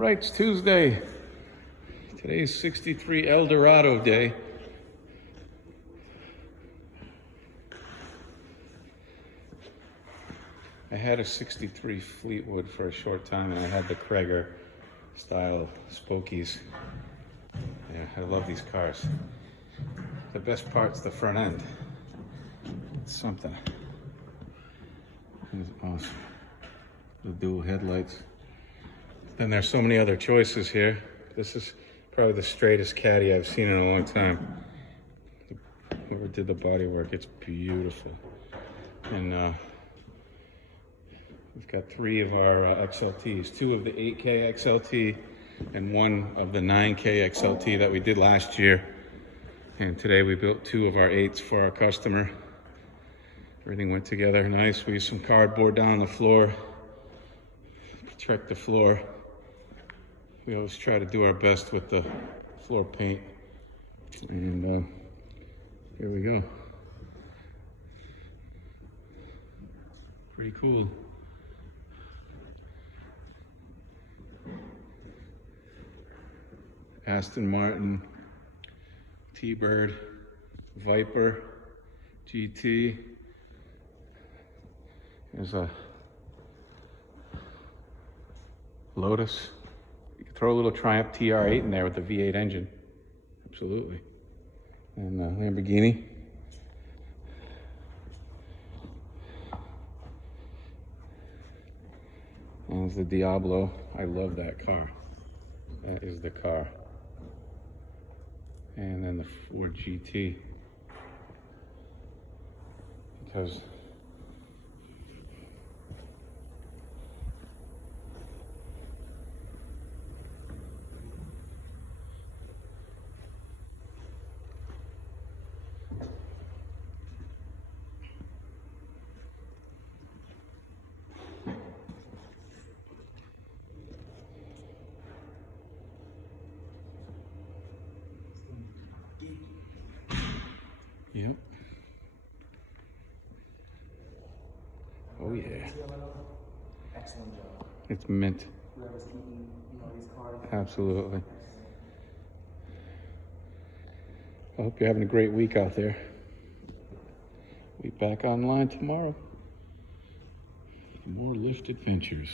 right, it's Tuesday. Today's 63 El Dorado day. I had a 63 Fleetwood for a short time, and I had the Krager style Spokies. Yeah, I love these cars. The best part's the front end. It's something. It's awesome. The dual headlights. Then there's so many other choices here. This is probably the straightest caddy I've seen in a long time. Whoever did the body work, it's beautiful. And we've got 3 of our XLTs, 2 of the 8K XLT and 1 of the 9K XLT that we did last year. And today we built 2 of our 8s for our customer. Everything went together nice. We used some cardboard down on the floor, protect the floor. We always try to do our best with the floor paint. And here we go. Pretty cool. Aston Martin, T-Bird, Viper, GT. There's a Lotus. You could throw a little Triumph TR8 in there with the V8 engine. Absolutely. And Lamborghini. And there's the Diablo. I love that car. That is the car. And then the Ford GT. Because yep. Oh yeah. Excellent job. It's mint. Whoever's keeping, these cars. Absolutely. I hope you're having a great week out there. We'll be back online tomorrow for more lift adventures.